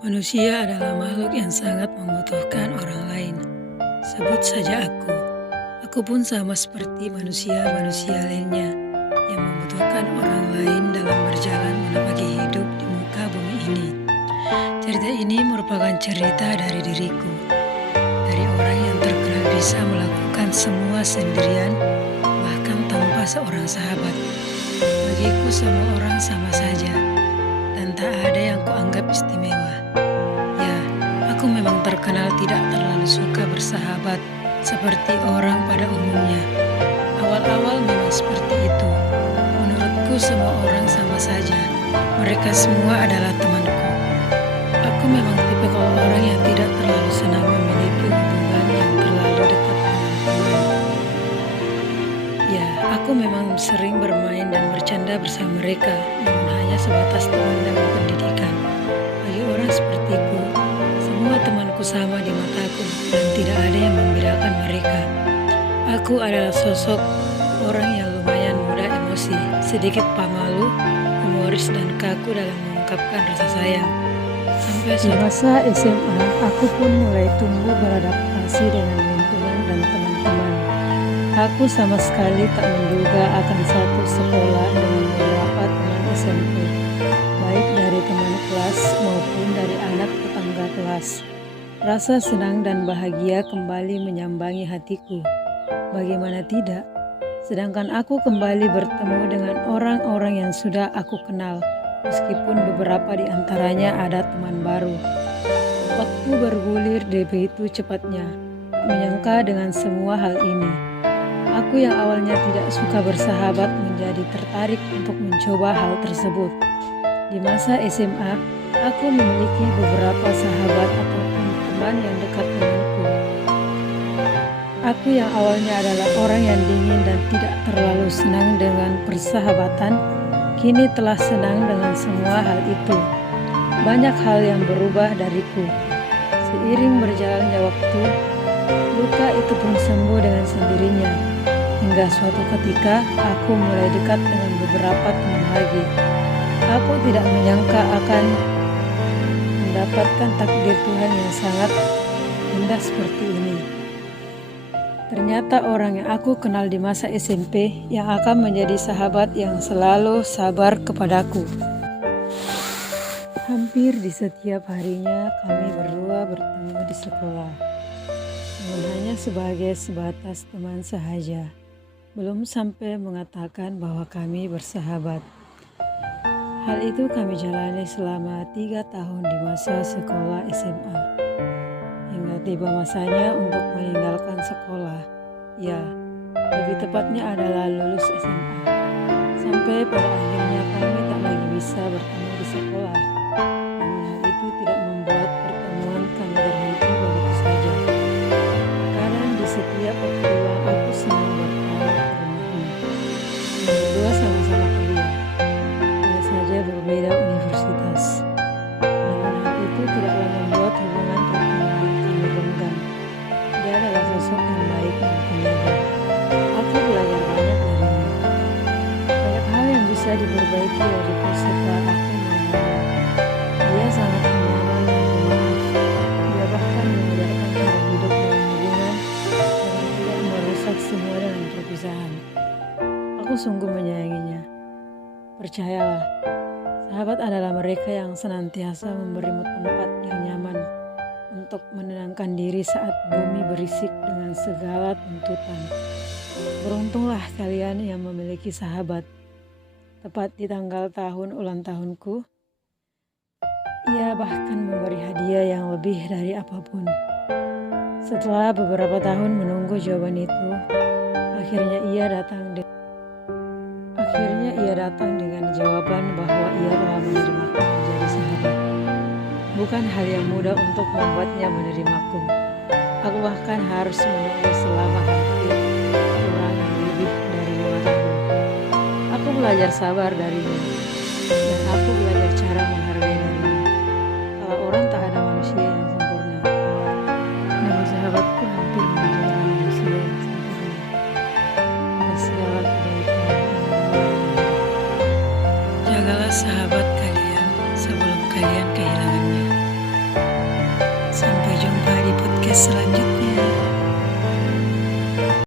Manusia adalah makhluk yang sangat membutuhkan orang lain. Sebut saja aku. Aku pun sama seperti manusia-manusia lainnya yang membutuhkan orang lain dalam berjalan menapaki hidup di muka bumi ini. Cerita ini merupakan cerita dari diriku, dari orang yang terkenal bisa melakukan semua sendirian, bahkan tanpa seorang sahabat. Bagiku semua orang sama saja, dan tak ada yang kuanggap istimewa. Ya, aku memang terkenal tidak terlalu suka bersahabat seperti orang pada umumnya. Awal-awal memang seperti itu. Menurutku semua orang sama saja. Mereka semua adalah temanku. Aku memang tipikal orang yang tidak terlalu senang memiliki hubungan yang terlalu dekat dengan teman. Ya, aku memang sering bermain dan bercanda bersama mereka, namun hanya sebatas teman dalam pendidikan. Bagi orang sepertiku, semua temanku sama di mataku dan tidak ada yang membedakan mereka. Aku adalah sosok orang yang lumayan mudah emosi, sedikit pemalu, humoris dan kaku dalam mengungkapkan rasa sayang. Sampai Di masa SMA, aku pun mulai tumbuh beradaptasi dengan lingkungan dan teman-teman. Aku sama sekali tak menduga akan satu sekolah dengan beberapa teman SMP, baik dari teman kelas maupun dari anak tetangga kelas. Rasa senang dan bahagia kembali menyambangi hatiku. Bagaimana tidak? Sedangkan aku kembali bertemu dengan orang-orang yang sudah aku kenal, meskipun beberapa di antaranya ada teman baru. Waktu bergulir begitu cepatnya, tak menyangka dengan semua hal ini. Aku yang awalnya tidak suka bersahabat menjadi tertarik untuk mencoba hal tersebut. Di masa SMA, aku memiliki beberapa sahabat ataupun teman yang dekat denganku. Aku yang awalnya adalah orang yang dingin dan tidak terlalu senang dengan persahabatan, kini telah senang dengan semua hal itu. Banyak hal yang berubah dariku. Seiring berjalannya waktu, luka itu pun sembuh dengan sendirinya. Hingga suatu ketika, aku mulai dekat dengan beberapa teman lagi. Aku tidak menyangka akan mendapatkan takdir Tuhan yang sangat indah seperti ini. Ternyata orang yang aku kenal di masa SMP yang akan menjadi sahabat yang selalu sabar kepadaku. Hampir di setiap harinya kami berdua bertemu di sekolah. Namun hanya sebagai sebatas teman sahaja. Belum sampai mengatakan bahwa kami bersahabat. Hal itu kami jalani selama 3 tahun di masa sekolah SMA. Hingga tiba masanya untuk meninggalkan sekolah. Ya, lebih tepatnya adalah lulus SMA. Sampai pada akhirnya kami tak lagi bisa bertemu di sekolah. Namun hal itu tidak membuat pertemuan kami berhenti begitu saja. Kadang di setiap waktu luang aku senang bertemu ke rumahnya. Kami berdua sama-sama kuliah. Hanya saja berbeda universitas. Namun hal itu tidaklah membuat hubungan pertemanan kami renggang. Dia adalah sosok yang baik dan penyabar. Aku belajar banyak darinya. Banyak hal yang bisa diperbaiki dariku setelah aku mengenalnya. Dia sangat penyaman dan pemaaf. Dia bahkan mengajarkan cara hidup dalam hubungan dengan tidak merusak semua dengan perpisahan. Aku sungguh menyayanginya. Percayalah, sahabat adalah mereka yang senantiasa memberimu tempat yang nyaman untuk menenangkan diri saat bumi berisik dengan segala tuntutan. Beruntunglah kalian yang memiliki sahabat. Tepat di tanggal tahun ulang tahunku, ia bahkan memberi hadiah yang lebih dari apapun. Setelah beberapa tahun menunggu jawaban itu, akhirnya ia datang dengan jawaban bahwa ia telah menerimaku menjadi sahabat. Bukan hal yang mudah untuk membuatnya menerimaku. Aku bahkan harus menunggu selama hampir kurang lebih dari 5 tahun. Aku belajar sabar darinya, dan aku belajar cara menghargai darinya. Kalau orang tak ada manusia yang sempurna, namun sahabatku hampir menjadi manusia yang sempurna. Atas segala kebaikan yang dibawa. Jagalah sahabat kalian sebelum kalian kehilangannya. podcast selanjutnya.